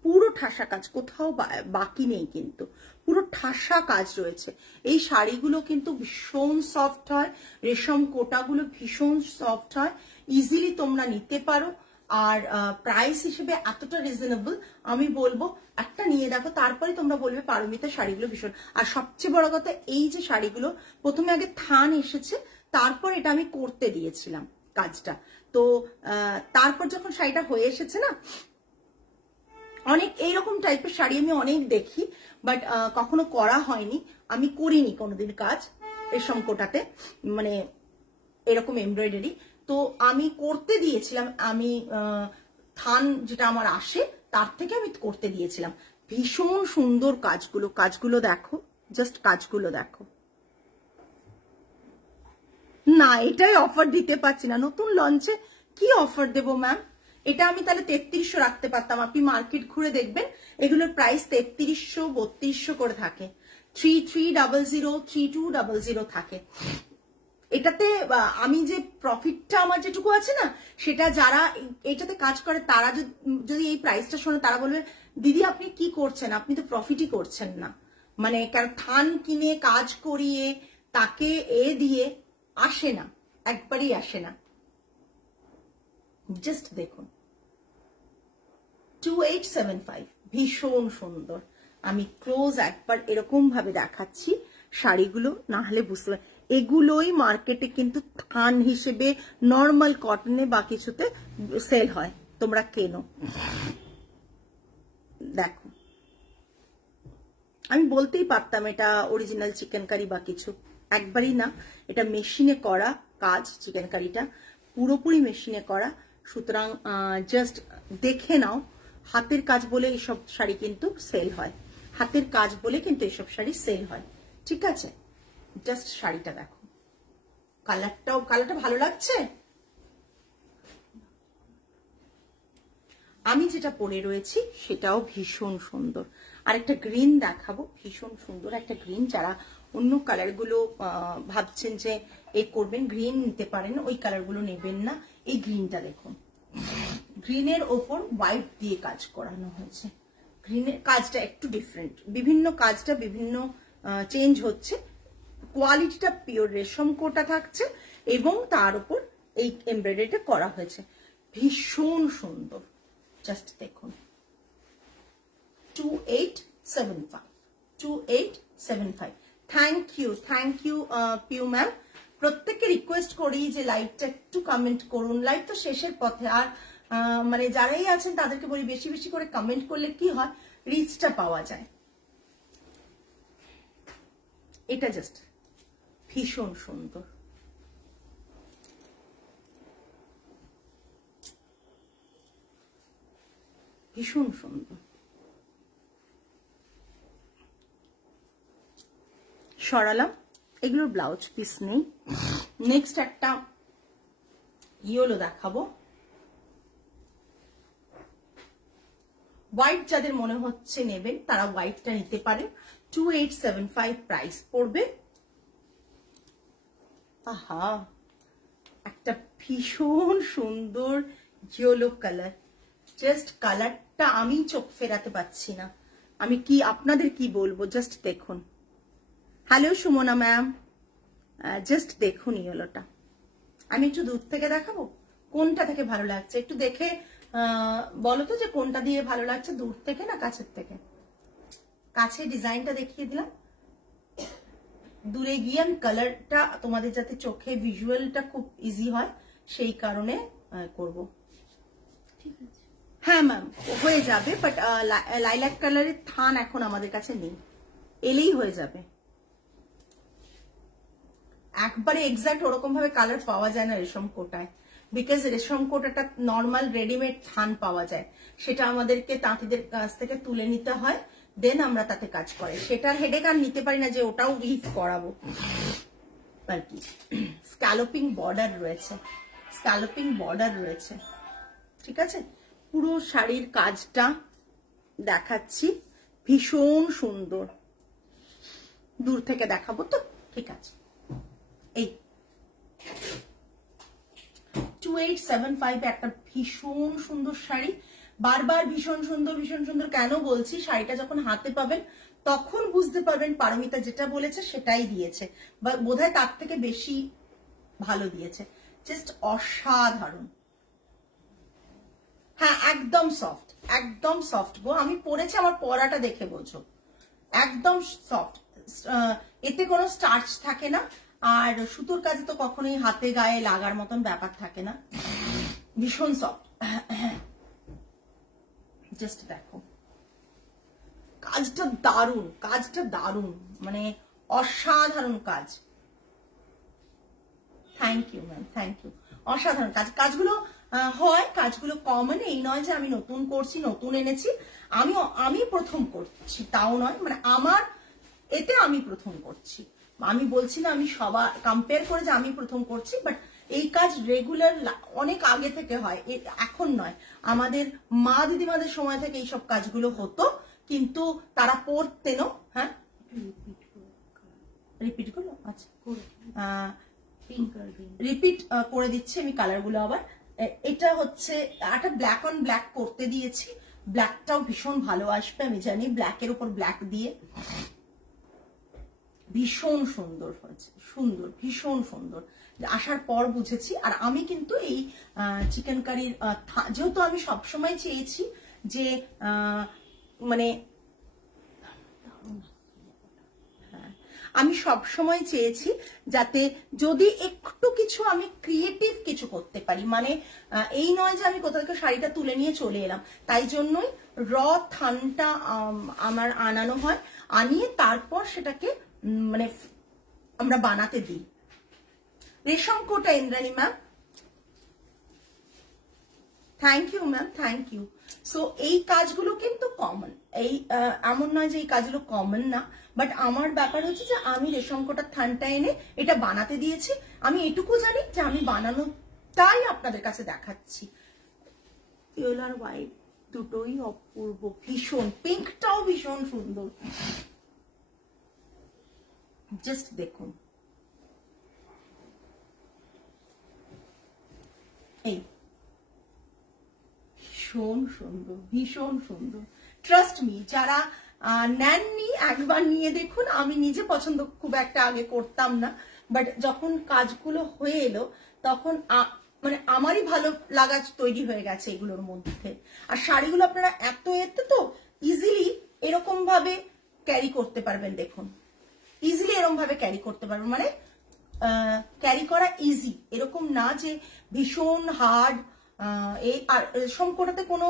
পুরো ঠাসা কাজ, কোথাও বাকি নেই, কিন্তু পুরো ঠাসা কাজ রয়েছে। এই শাড়িগুলো কিন্তু ভীষণ সফট হয়, রেশম কোটাগুলো ভীষণ সফট হয়, ইজিলি তোমরা নিতে পারো। আর প্রাইস হিসেবে এতটা রিজনেবল, আমি বলবো একটা নিয়ে দেখো, তারপরে তোমরা বলবে পারমিতা শাড়িগুলো ভীষণ। আর সবচেয়ে বড় কথা, এই যে শাড়িগুলো প্রথমে আগে থান এসেছে, তারপর এটা আমি করতে দিয়েছিলাম কাজটা। তো তারপর যখন শাড়িটা হয়ে এসেছে না, অনেক এইরকম টাইপের শাড়ি আমি অনেক দেখি, বাট কখনো করা হয়নি, আমি করিনি কোনোদিন কাজ রেশম কোটাতে, মানে এরকম এমব্রয়ডারি। তো আমি করতে দিয়েছিলাম, আমি থান যেটা আমার আসে তার থেকে আমি করতে দিয়েছিলাম। ভীষণ সুন্দর কাজগুলো, কাজগুলো দেখো, জাস্ট কাজগুলো দেখো। না এটাই অফার দিতে পারছি না, নতুন লঞ্চে কি অফার দেবো ম্যাম? এটা আমি তাহলে 3300 রাখতে পারতাম। আপনি মার্কেট ঘুরে দেখবেন এগুলোর প্রাইস 3300 3200 করে থাকে, 3300 3200 থাকে। এটাতে আমি যে প্রফিটটা আমার যেটুকু আছে না, সেটা যারা এটাতে কাজ করে তারা যদি এই প্রাইসটা শোনে, তারা বলবে দিদি আপনি কি করছেন, আপনি তো প্রফিটই করছেন না। মানে কারণ থান কিনে কাজ করিয়ে তাকে দিয়ে আসে না, একবারই আসে না। জাস্ট দেখুন 2875, ভীষণ সুন্দর। আমি ক্লোজ একবার এরকম ভাবে দেখাচ্ছি শাড়িগুলো, না হলে বুঝতে পারবে এগুলোই মার্কেটে কিন্তু থান হিসেবে নর্মাল কটনে বা কিছুতে সেল হয়, তোমরা কেনো। দেখো আমি বলতেই পারতাম এটা অরিজিনাল চিকেন কারি বা কিছু, একবারই না, এটা মেশিনে করা কাজ, চিকেন কারিটা পুরোপুরি মেশিনে করা। সুতরাং জাস্ট দেখে নাও, হাতের কাজ বলে এইসব শাড়ি কিন্তু সেল হয়, হাতের কাজ বলে কিন্তু এইসব শাড়ি সেল হয়, ঠিক আছে? জাস্ট শাড়িটা দেখো, কালারটা ভালো লাগছে। আমি যেটা পরে রয়েছি সেটাও ভীষণ সুন্দর। আর একটা গ্রিন দেখাবো, ভীষণ সুন্দর একটা গ্রিন। যারা অন্য কালারগুলো ভাবছেন যে এ করবেন, গ্রিন নিতে পারেন, ওই কালারগুলো নেবেন না। এই গ্রিনটা দেখুন, গ্রিনের ওপর হোয়াইট দিয়ে কাজ করানো হয়েছে। গ্রিনের কাজটা একটু ডিফারেন্ট, বিভিন্ন কাজটা বিভিন্ন চেঞ্জ হচ্ছে। কোয়ালিটিটা পিওর রেশম কোটা থাকছে এবং তার উপর এই এমব্রয়ডারিটা করা হয়েছে, ভীষণ সুন্দর। জাস্ট দেখুন 2875, 2875। থ্যাংক ইউ পিউ ম্যাম, প্রত্যেককে রিকোয়েস্ট করি যে লাইভটা একটু কমেন্ট করুন, লাইভ তো শেষের পথে। আর মানে যারাই আছেন তাদেরকে বলি বেশি বেশি করে কমেন্ট করলে কি হয়, রিচটা পাওয়া যায়। এটা জাস্ট ভীষণ সুন্দর, ভীষণ সুন্দর। সরালাম, এগুলোর ব্লাউজ পিস নেই। নেক্সট একটা ইয়েলো দেখাবো। হোয়াইট যাদের মনে হচ্ছে নেবেন তারা হোয়াইটটা নিতে পারেন। 2875 প্রাইস পড়বে। আহা, একটা ভীষণ সুন্দর ইয়েলো কালার, জাস্ট কালারটা আমি চোখ ফেরাতে পারছি না। আমি কি আপনাদের কি বলবো, জাস্ট দেখুন। হ্যালো সুমনা ম্যাম, জাস্ট দেখুন ইয়েলোটা। আমি একটু দূর থেকে দেখাবো, কোনটা থেকে ভালো লাগছে একটু দেখে বলো তো যে কোনটা দিয়ে ভালো লাগছে, দূর থেকে না কাছের থেকে? কাছে ডিজাইনটা দেখিয়ে দিলাম, দূরে গিয়ে আমি কালারটা তোমাদের যাতে চোখে ভিজুয়ালটা খুব ইজি হয় সেই কারণে করব। ঠিক আছে, হ্যাঁ ম্যাম হয়ে যাবে, বাট লাইলাক কালারের থান এখন আমাদের কাছে নেই, এলেই হয়ে যাবে। একবারে এক্সাক্ট ওরকম ভাবে কালার পাওয়া যায় না রেশম কোটায়, বিকজ রেশম কোটাটা নর্মাল রেডিমেড থান পাওয়া যায়, সেটা আমাদেরকে তাঁতিদের কাছ থেকে তুলে নিতে হয়, দেন আমরা তাতে কাজ করি। সেটার হেডেক আর নিতে পারি না যে ওটাও উইভ করাবো আর কি। স্ক্যালোপিং বর্ডার রয়েছে, স্ক্যালোপিং বর্ডার রয়েছে, ঠিক আছে। পুরো শাড়ির কাজটা দেখাচ্ছি, ভীষণ সুন্দর। দূর থেকে দেখাবো তো, ঠিক আছে। এই 2875 একটা ভীষণ সুন্দর শাড়ি। বারবার ভীষণ সুন্দর ভীষণ সুন্দর কেন বলছি, শাড়িটা যখন হাতে পাবেন তখন বুঝতে পারবেন পারমিতা যেটা বলেছে সেটাই দিয়েছে, বা বোধহয় তার থেকে বেশি ভালো দিয়েছে। জাস্ট অসাধারণ। হ্যাঁ একদম সফট, একদম সফট গো। আমি পরেছি, আমার পরাটা দেখে বোঝো, একদম সফট। এতে কোনো স্টার্চ থাকে না, আর সুতোর কাজে তো কখনোই হাতে গায়ে লাগার মতন ব্যাপার থাকে না, ভীষণ সফট। জাস্ট দেখো কাজটা দারুণ, কাজটা দারুণ, মানে অসাধারণ কাজ। Thank you ma'am, thank you. অসাধারণ কাজ, কাজগুলো হয়, কাজগুলো কমন, এই নয় যে আমি নতুন করছি, নতুন এনেছি। আমি প্রথম করছি তাও নয়, মানে আমার এতে আমি প্রথম করছি। আমি বলছি না আমি সবার কম্পেয়ার করে যে আমি প্রথম করছি, বাট এই কাজ রেগুলার অনেক আগে থেকে হয়, এখন নয়। আমাদের মা দিদিমাদের সময় থেকে এইসব কাজগুলো হতো, কিন্তু তারা পড়তেনও। হ্যাঁ রিপিট করলো, আচ্ছা রিপিট করে দিচ্ছি আমি কালারগুলো আবার। এটা হচ্ছে একটা ব্ল্যাক অন ব্ল্যাক করতে দিয়েছি, ব্ল্যাকটাও ভীষণ ভালো আসবে আমি জানি, ব্ল্যাকের উপর ব্ল্যাক দিয়ে ভীষণ সুন্দর হয়েছে, সুন্দর, ভীষণ সুন্দর। আসার পর বুঝেছি। আর আমি কিন্তু এই চিকেন কারির, যেহেতু আমি সবসময় চেয়েছি যে মানে আমি সবসময় চেয়েছি যাতে যদি একটু কিছু আমি ক্রিয়েটিভ কিছু করতে পারি, মানে এই নয় যে আমি কোথাও থেকে শাড়িটা তুলে নিয়ে চলে এলাম। তাই জন্যই র থানটা আমার আনানো হয়, আনিয়ে তারপর সেটাকে মানে আমরা বানাতে দিই। রেশম Kota Indrani ma'am, thank you ma'am, thank you. So এই কাজগুলো কিন্তু কমন, এই এমন নয় যে এই কাজগুলো কমন না, বাট আমার ব্যাপার হচ্ছে যে আমি রেশম কোটার থানটা এনে এটা বানাতে দিয়েছি। আমি এটুকু জানি যে আমি বানানোটাই আপনাদের কাছে দেখাচ্ছি। ইয়েলো আর হোয়াইট দুটোই অপূর্ব, ভীষণ, পিঙ্কটাও ভীষণ সুন্দর। জাস্ট দেখুন, এই ভীষণ সুন্দর, ভীষণ সুন্দর। ট্রাস্ট মি, যারা নেননি একবার নিয়ে দেখুন। আমি নিজে পছন্দ খুব একটা আগে করতাম না, বাট যখন কাজগুলো হয়ে এলো তখন মানে আমারই ভালো লাগা তৈরি হয়ে গেছে এগুলোর মধ্যে। আর শাড়িগুলো আপনারা এতে তো ইজিলি এরকম ভাবে ক্যারি করতে পারবেন, দেখুন ইজিলি এরকম ভাবে ক্যারি করতে পারবেন, মানে ক্যারি করা ইজি, এরকম না যে ভীষণ হার্ড। আর সবকটাতে কোনো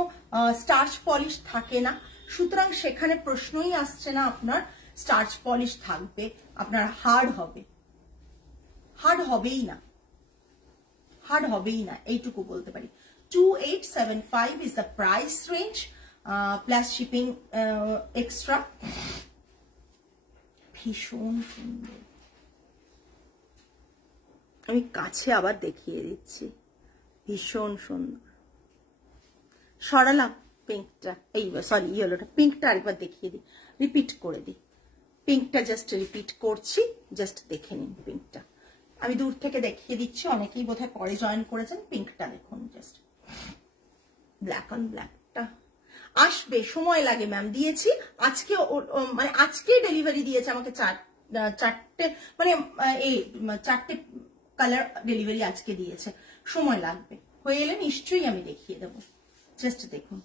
স্টার্চ পলিশ থাকে না, সুতরাং সেখানে প্রশ্নই আসছে না আপনার স্টার্চ পলিশ থাকবে, আপনার হার্ড হবে, হার্ড হবেই না, হার্ড হবেই না, এইটুকু বলতে পারি। 2875 is the price range plus shipping extra। ভীষণ সুন্দর, আমি কাছে আবার দেখিয়ে দিচ্ছি, ভীষণ সুন্দর। সরালাম পিঙ্কটা, এই সরি ইয়েলোটা, পিঙ্কটা আরেকবার দেখিয়ে দিই, রিপিট করে দিই। পিঙ্কটা জাস্ট রিপিট করছি, জাস্ট দেখে নিন পিঙ্কটা। আমি দূর থেকে দেখিয়ে দিচ্ছি, অনেকেই বোধহয় পরে জয়েন করেছেন। পিঙ্কটা দেখুন, জাস্ট ব্ল্যাক অন ব্ল্যাকটা আসবে, সময় লাগে ম্যাম। দিয়েছি আজকে, মানে আজকে ডেলিভারি দিয়েছে আমাকে চারটে, মানে এই 4টে কালার ডেলিভারি আজকে দিয়েছে, সময় লাগবে। হয়ে এলে নিশ্চয়ই আমি দেখিয়ে দেবো, জাস্ট দেখুন।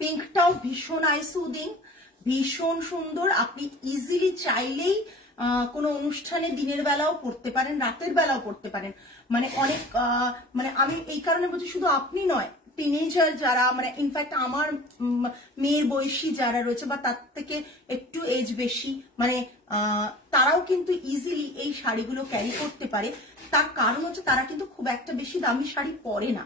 পিঙ্কটাও ভীষণ আই সুদিং, ভীষণ সুন্দর। আপনি ইজিলি চাইলেই কোনো অনুষ্ঠানে দিনের বেলাও পড়তে পারেন, রাতের বেলাও পড়তে পারেন। মানে অনেক মানে আমি এই কারণে বলছি, শুধু আপনি নয়, টিনেজার যারা, মানে ইনফ্যাক্ট আমার মেয়ের বয়সী যারা রয়েছে বা তার থেকে একটু এজ বেশি, মানে তারাও কিন্তু ইজিলি এই শাড়িগুলো ক্যারি করতে পারে। তার কারণ হচ্ছে তারা কিন্তু খুব একটা বেশি দামি শাড়ি পরে না।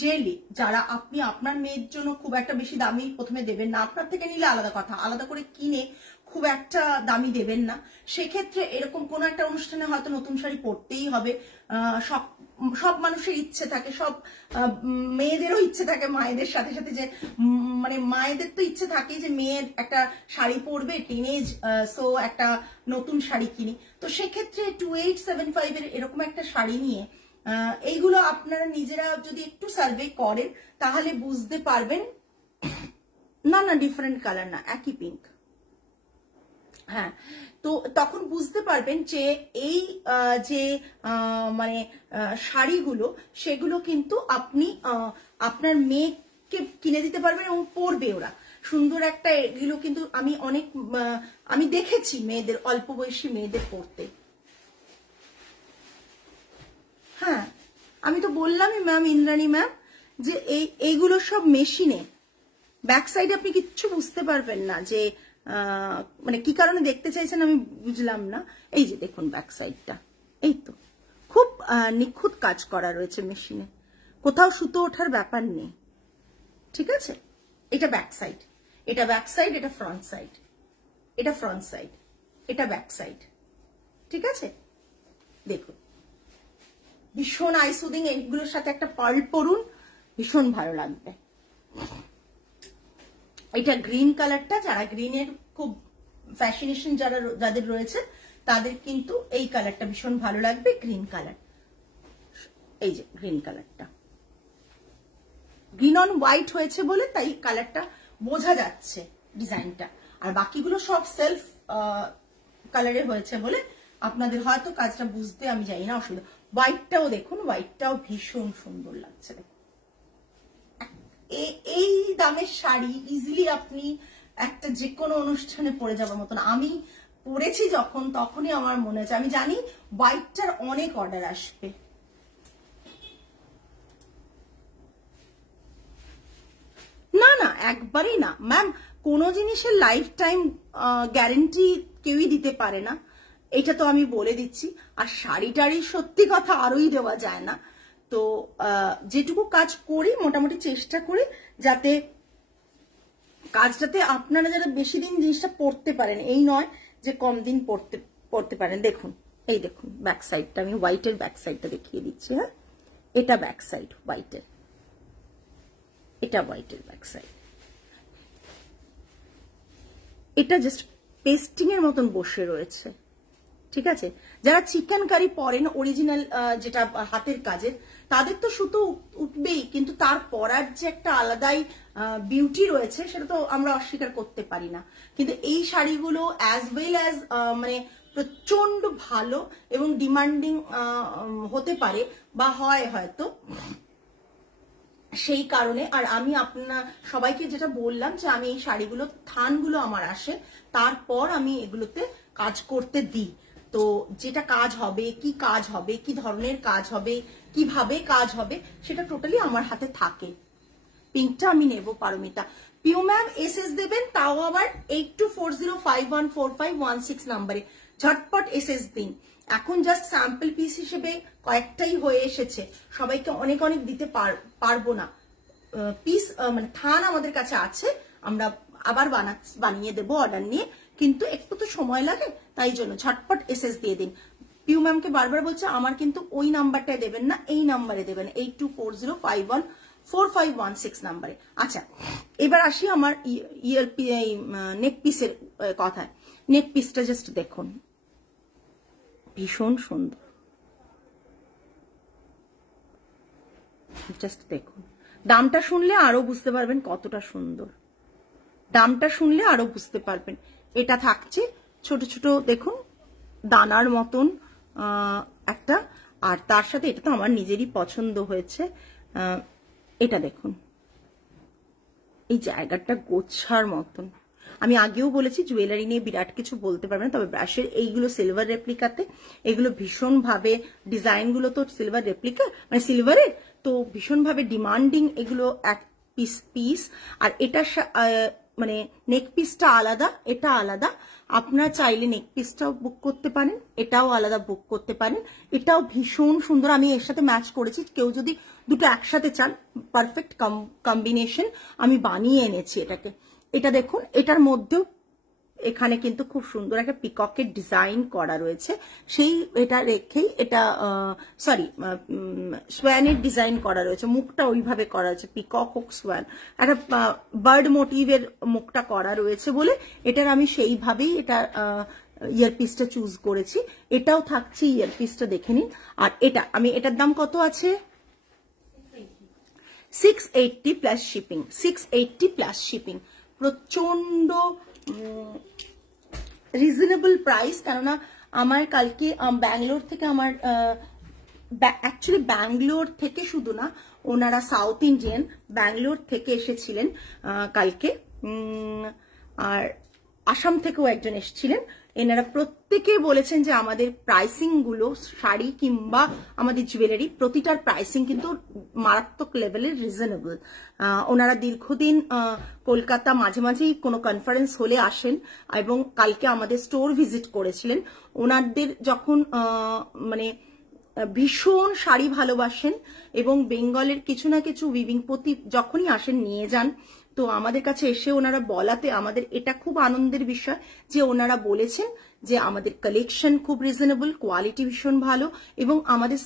জেলি যারা, আপনি আপনার মেয়ের জন্য খুব একটা বেশি দামি প্রথমে দেবেন না, আপনার থেকে নিলে আলাদা কথা, আলাদা করে কিনে খুব একটা দামি দেবেন না। সেক্ষেত্রে এরকম কোনো একটা অনুষ্ঠানে হয়তো নতুন শাড়ি পরতেই হবে, সব মানুষের ইচ্ছে থাকে, সব মেয়েদেরও ইচ্ছে থাকে, মায়েদের সাথে সাথে, যে মানে মায়েদের তো ইচ্ছে থাকেই যে মেয়ের একটা শাড়ি পরবে, টিনেজ, সো একটা নতুন শাড়ি কিনি। তো সেক্ষেত্রে 2875 এর এরকম একটা শাড়ি নিয়ে এইগুলো আপনারা নিজেরা যদি একটু সার্ভে করেন তাহলে বুঝতে পারবেন। না না, ডিফারেন্ট কালার না, একই পিঙ্ক। হ্যাঁ, তো তখন বুঝতে পারবেন যে এই যে মানে শাড়িগুলো, সেগুলো কিন্তু আপনি আপনার মেয়েকে কিনে দিতে পারবেন এবং পরবে ওরা সুন্দর একটা। এগুলো কিন্তু আমি দেখেছি মেয়েদের, অল্প বয়সী মেয়েদের পরতে। হ্যাঁ, আমি তো বললামই ম্যাম, ইন্দ্রাণী ম্যাম, যে এইগুলো সব মেশিনে, ব্যাক সাইডে আপনি কিচ্ছু বুঝতে পারবেন না, যে মানে কি কারণে দেখতে চাইছেন আমি বুঝলাম না। এই যে দেখুন ব্যাক সাইডটা, এই তো খুব নিখুঁত কাজ করা রয়েছে মেশিনে, কোথাও সুতো ওঠার ব্যাপার নেই। ঠিক আছে, এটা ব্যাক সাইড, এটা ব্যাক সাইড, এটা ফ্রন্ট সাইড, এটা ফ্রন্ট সাইড, এটা ব্যাক সাইড। ঠিক আছে, দেখুন ভীষণ আই সুদিং। এইগুলোর সাথে একটা পার্ল পরুন, ভীষণ ভালো লাগবে। এটা গ্রিন কালারটা, যারা গ্রিনের খুব ফ্যাশনেশন যাদের রয়েছে তাদের কিন্তু এই কালারটা ভীষণ ভালো লাগবে, গ্রিন কালার। এই যে গ্রিন কালারটা, গ্রিন অন হোয়াইট হয়েছে বলে তাই কালারটা বোঝা যাচ্ছে ডিজাইনটা, আর বাকিগুলো সব সেলফ কালারে হয়েছে বলে আপনাদের হয়তো কাজটা বুঝতে আমি জানি না অসুবিধা। হোয়াইটটাও দেখুন, হোয়াইটটাও ভীষণ সুন্দর লাগছে। দেখুন এই দামের শাড়ি ইজিলি আপনি একটা যে কোনো অনুষ্ঠানে পরে যাবার মতন। আমি পরেছি যখন, তখনই আমার মনে হচ্ছে, আমি জানি হোয়াইটটার অনেক অর্ডার আসবে। না না, একবারই না ম্যাম, কোনো জিনিসের লাইফ টাইম গ্যারেন্টি কেউই দিতে পারে না, এটা তো আমি বলে দিচ্ছি। আর শাড়ি টাড়ি সত্যি কথা আরোই দেওয়া যায় না। তো যেটুকু কাজ করি মোটামুটি চেষ্টা করি যাতে কাজটাতে আপনারা যারা বেশি দিন জিনিসটা পরতে পারেন, এই নয় যে কম দিন পরতে পারেন। দেখুন, এই দেখুন ব্যাক সাইডটা, আমি হোয়াইটের ব্যাক সাইডটা দেখিয়ে দিচ্ছি। হ্যাঁ, এটা ব্যাক সাইড হোয়াইটের, এটা হোয়াইটের ব্যাক সাইড। এটা জাস্ট পেস্টিং এর মতন বসে রয়েছে। ঠিক আছে, যারা চিকেন কারি পরেন অরিজিনাল, যেটা হাতের কাজের, তাদের তো সুতো উঠবেই, কিন্তু তার পরার যে একটা আলাদাই বিউটি রয়েছে সেটা তো আমরা অস্বীকার করতে পারি না। কিন্তু এই শাড়িগুলো অ্যাজ ওয়েল অ্যাজ মানে প্রচন্ড ভালো এবং ডিমান্ডিং হতে পারে বা হয় হয়তো, সেই কারণে। আর আমি আপনার সবাইকে যেটা বললাম যে আমি এই শাড়িগুলো থানগুলো আমার আসে, তারপর আমি এগুলোতে কাজ করতে দিই। তো যেটা কাজ হবে, কি কাজ হবে, কি ধরনের কাজ হবে, কিভাবে কাজ হবে, সেটা টোটালি আমার হাতে থাকে। পিঙ্কটা আমি নেব পারমিতা। পিউ ম্যাম এসএস দেবেন, তাও আবার 8240514516 নাম্বারে ঝটপট এসএস দিন। এখন জাস্ট স্যাম্পল পিস হিসেবে কয়েকটাই হয়ে এসেছে, সবাইকে অনেক অনেক দিতে পারবো না। পিস মানে থান আমাদের কাছে আছে, আমরা আবার বানিয়ে দেবো অর্ডার নিয়ে, কিন্তু একটু তো সময় লাগে, তাই জন্য ঝটপট এসএস দিয়ে দিন। পিউ ম্যামকে বারবার বলছে আমার কিন্তু ওই নাম্বারটায় দেবেন না, এই নাম্বারে দেবেন 8240514516 নাম্বারে। আচ্ছা, এবার আসি আমার নেক পিসের কথায়। নেক পিসটা জাস্ট দেখুন, ভীষণ সুন্দর, জাস্ট দেখুন। দামটা শুনলে আরো বুঝতে পারবেন কতটা সুন্দর, দামটা শুনলে আরো বুঝতে পারবেন। এটা থাকছে ছোট ছোট দেখুন দানার মতন একটা, আর তার সাথে এটা তো আমার নিজেরই পছন্দ হয়েছে। এটা দেখুন, এই জায়গাটা গোছার মতন। আমি আগেও বলেছি জুয়েলারি নিয়ে বিরাট কিছু বলতে পারবে না, তবে ব্রাশের এইগুলো সিলভার রেপ্লিকাতে, এগুলো ভীষণভাবে ডিজাইনগুলো তো সিলভার রেপ্লিকা মানে সিলভারের, তো ভীষণভাবে ডিমান্ডিং এগুলো এক পিস পিস। আর এটা মানে নেক পিসটা আলাদা, এটা আলাদা। আপনারা চাইলে নেক পিসটাও বুক করতে পারেন, এটাও আলাদা বুক করতে পারেন। এটাও ভীষণ সুন্দর, আমি এর সাথে ম্যাচ করেছি। কেউ যদি দুটো একসাথে চান, পারফেক্ট কম্বিনেশন আমি বানিয়ে এনেছি এটাকে। এটা দেখুন, এটার মধ্যেও এখানে কিন্তু খুব সুন্দর একটা পিককের ডিজাইন করা রয়েছে, সেই এটা রেখেই এটা সরি সোয়ানের ডিজাইন করা রয়েছে, মুখটা ওইভাবে করা রয়েছে, পিকক হোক সোয়ান, একটা বার্ড মোটিভের মুখটা করা রয়েছে বলে এটার আমি সেইভাবেই এটা ইয়ারপিসটা চুজ করেছি। এটাও থাকছে ইয়ারপিসটা দেখে নিন। আর এটা আমি এটার দাম কত আছে? 680 প্লাস শিপিং, 680 প্লাস শিপিং, প্রচন্ড রিজনেবল প্রাইস। কেননা আমার কালকে ব্যাঙ্গালোর থেকে আমার অ্যাকচুয়ালি ব্যাঙ্গালোর থেকে শুধু না, ওনারা সাউথ ইন্ডিয়ান, ব্যাঙ্গালোর থেকে এসেছিলেন কালকে, আর আসাম থেকেও একজন এসেছিলেন। এনারা প্রত্যেকে বলেছেন যে আমাদের প্রাইসিং গুলো শাড়ি কিংবা আমাদের জুয়েলারি প্রতিটার প্রাইসিং কিন্তু মারাত্মক লেভেলের রিজনেবল। ওনারা দীর্ঘদিন কলকাতা মাঝে মাঝেই কোনো কনফারেন্স হলে আসেন এবং কালকে আমাদের স্টোর ভিজিট করেছিলেন। ওনাদের যখন মানে ভীষণ শাড়ি ভালোবাসেন এবং বেঙ্গলের কিছু না কিছু উইভিং প্রতি যখনই আসেন নিয়ে যান। তো আমাদের কাছে এসে ওনারা বলাতে আমাদের এটা খুব আনন্দের বিষয় যে ওনারা বলেছেন যে আমাদের কালেকশন খুব রিজনেবল, কোয়ালিটি ভীষণ ভালো, এবং আমাদের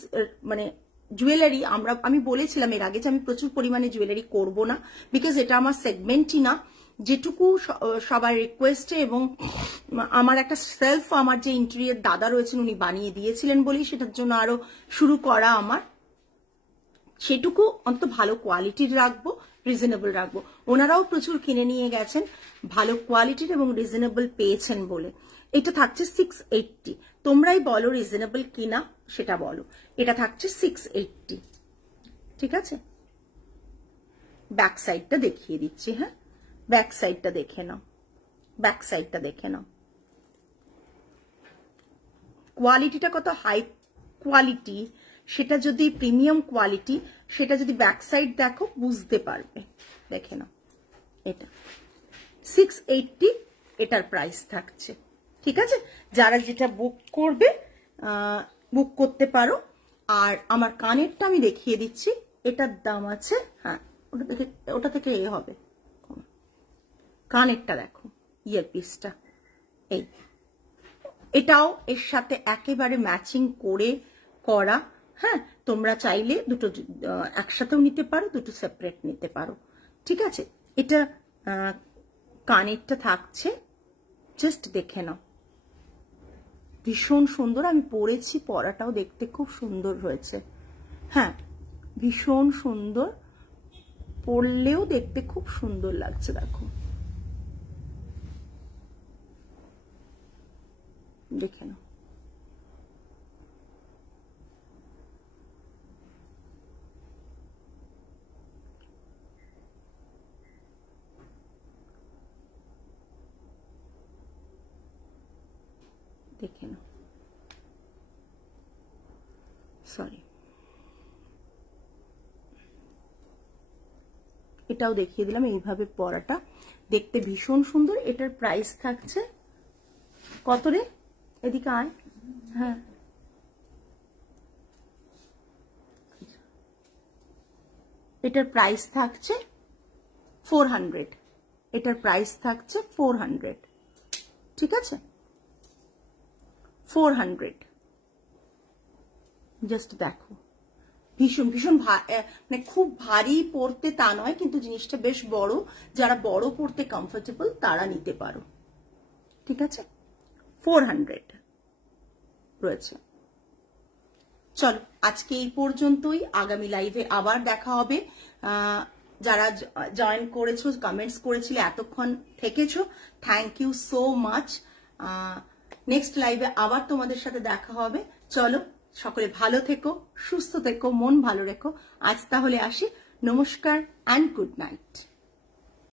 মানে জুয়েলারি আমি বলেছিলাম এর আগে যে আমি প্রচুর পরিমাণে জুয়েলারি করব না, বিকজ এটা আমার সেগমেন্টই না। যেটুকু সবার রিকোয়েস্টে এবং আমার একটা সেলফ, আমার যে ইন্টেরিয়র দাদা রয়েছেন উনি বানিয়ে দিয়েছিলেন বলেই সেটার জন্য আরো শুরু করা আমার, সেটুকু অন্তত ভালো কোয়ালিটির রাখবো, রিজনেবল রাখবো। ওনারাও প্রচুর কিনে নিয়ে গেছেন, ভালো কোয়ালিটির এবং রিজনেবল পেয়েছেন বলে। এটা থাকছে 680, তোমরাই বলো রিজনেবল কিনা সেটা বলো। এটা থাকছে 680, ঠিক আছে। ব্যাক সাইডটা দেখিয়ে দিচ্ছি, হ্যাঁ ব্যাক সাইডটা দেখে নাও, ব্যাক সাইডটা দেখে নাও, কোয়ালিটিটা কত হাই কোয়ালিটি, সেটা যদি প্রিমিয়াম কোয়ালিটি, সেটা যদি ব্যাক সাইড দেখো বুঝতে পারবে। দেখে নাও, এটা 680 এটার প্রাইস থাকছে, ঠিক আছে। যারা যেটা বুক করবে বুক করতে পারো। আর আমার কানেরটা আমি দেখিয়ে দিচ্ছি, এটার দাম আছে, হ্যাঁ ওটা থেকে এ হবে, কানেরটা দেখো, ইয়ারপিসটা এই, এটাও এর সাথে একেবারে ম্যাচিং করে করা। হ্যাঁ, তোমরা চাইলে দুটো একসাথেও নিতে পারো, দুটো সেপারেট নিতে পারো, ঠিক আছে। এটা কানেরটা থাকছে, জাস্ট দেখে নাও, ভীষণ সুন্দর। আমি পরেছি, পরাটাও দেখতে খুব সুন্দর হয়েছে, হ্যাঁ ভীষণ সুন্দর, পরলেও দেখতে খুব সুন্দর লাগছে। দেখো, দেখে নাও, দেখে নাও, সরি এটাও দেখিয়ে দিলাম। এইভাবে পরাটা দেখতে ভীষণ সুন্দর। এটার প্রাইস থাকছে কত রে? এদিকে আয়। হ্যাঁ, এটার প্রাইস থাকছে 400। এটার প্রাইস থাকছে 400, ঠিক আছে? 400। জাস্ট দেখো, ভীষণ ভীষণ মানে খুব ভারী পরতে তা নয়, কিন্তু জিনিসটা বেশ বড়। যারা বড় পরতে কমফোর্টেবল তারা নিতে পারো, ঠিক আছে? 400 রয়েছে। চলো আজকে এই পর্যন্তই। আগামী লাইভে আবার দেখা হবে। যারা জয়েন করেছো, কমেন্টস করেছিলে, এতক্ষণ থেকেছো, thank you so much. Next লাইভে আবার তোমাদের সাথে দেখা হবে। চলো সকলে ভালো থেকো, সুস্থ থেকো, মন ভালো রেখো। আজ তাহলে আসি। নমস্কার অ্যান্ড গুড নাইট।